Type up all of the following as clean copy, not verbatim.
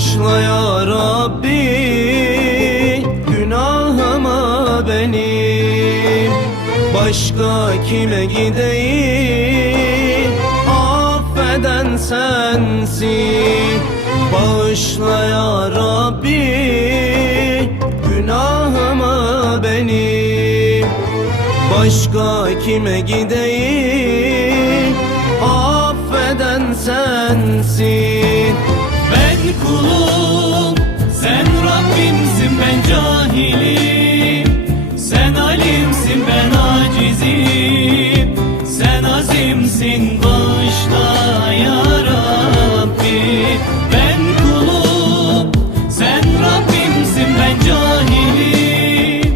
Bağışla ya Rabbi günahıma benim. Başka kime gideyim, affeden sensin. Bağışla ya Rabbi günahıma benim. Başka kime gideyim, affeden sensin. Ben kulum, sen Rabbimsin, ben cahilim. Sen alimsin, ben acizim. Sen azimsin, bağışla ya Rabbi. Ben kulum, sen Rabbimsin, ben cahilim.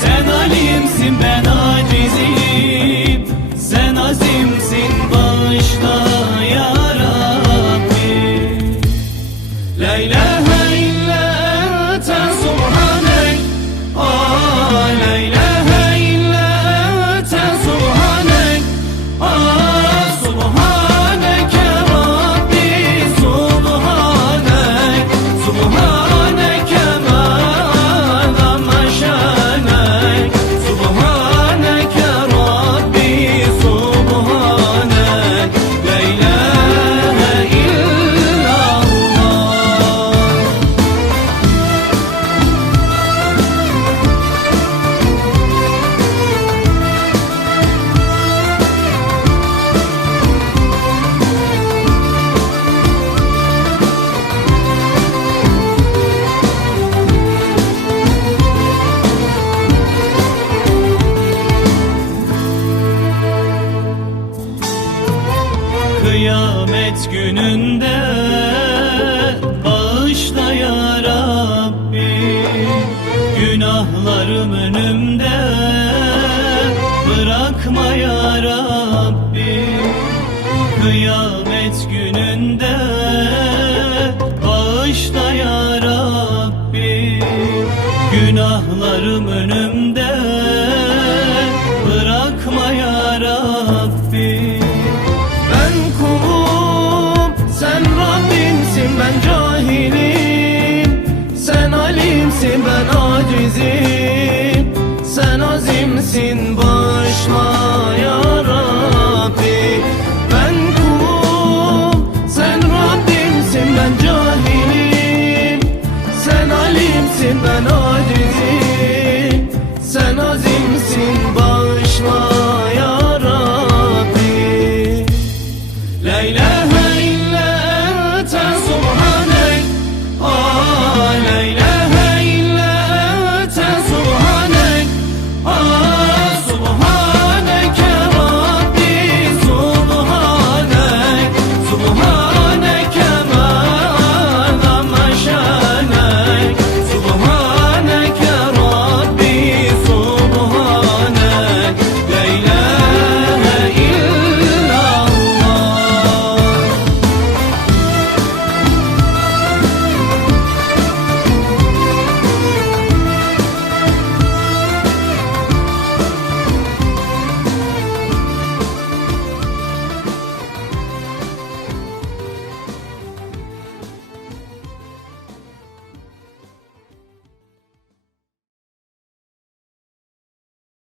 Sen alimsin, ben acizim. Sen azimsin, bağışla ya Rabbi. La ilahe illa ente subhanek. La ilahe illa ente subhanek. Subhaneke Rabbi, subhanek. Subhaneke ma azama şanek. Subhaneke Rabbi, subhanek. La ilahe illallah. Kıyamet gününde bağışla ya Rabbi. Günahlarım önümde, bırakma ya Rabbi. Kıyamet gününde bağışla ya Rabbi. Günahlarım önümde, bırakma ya Rabbi. Ben kulum, sen Rabbimsin, ben cahilim. Sen alimsin, ben acizim. Sen azimsin,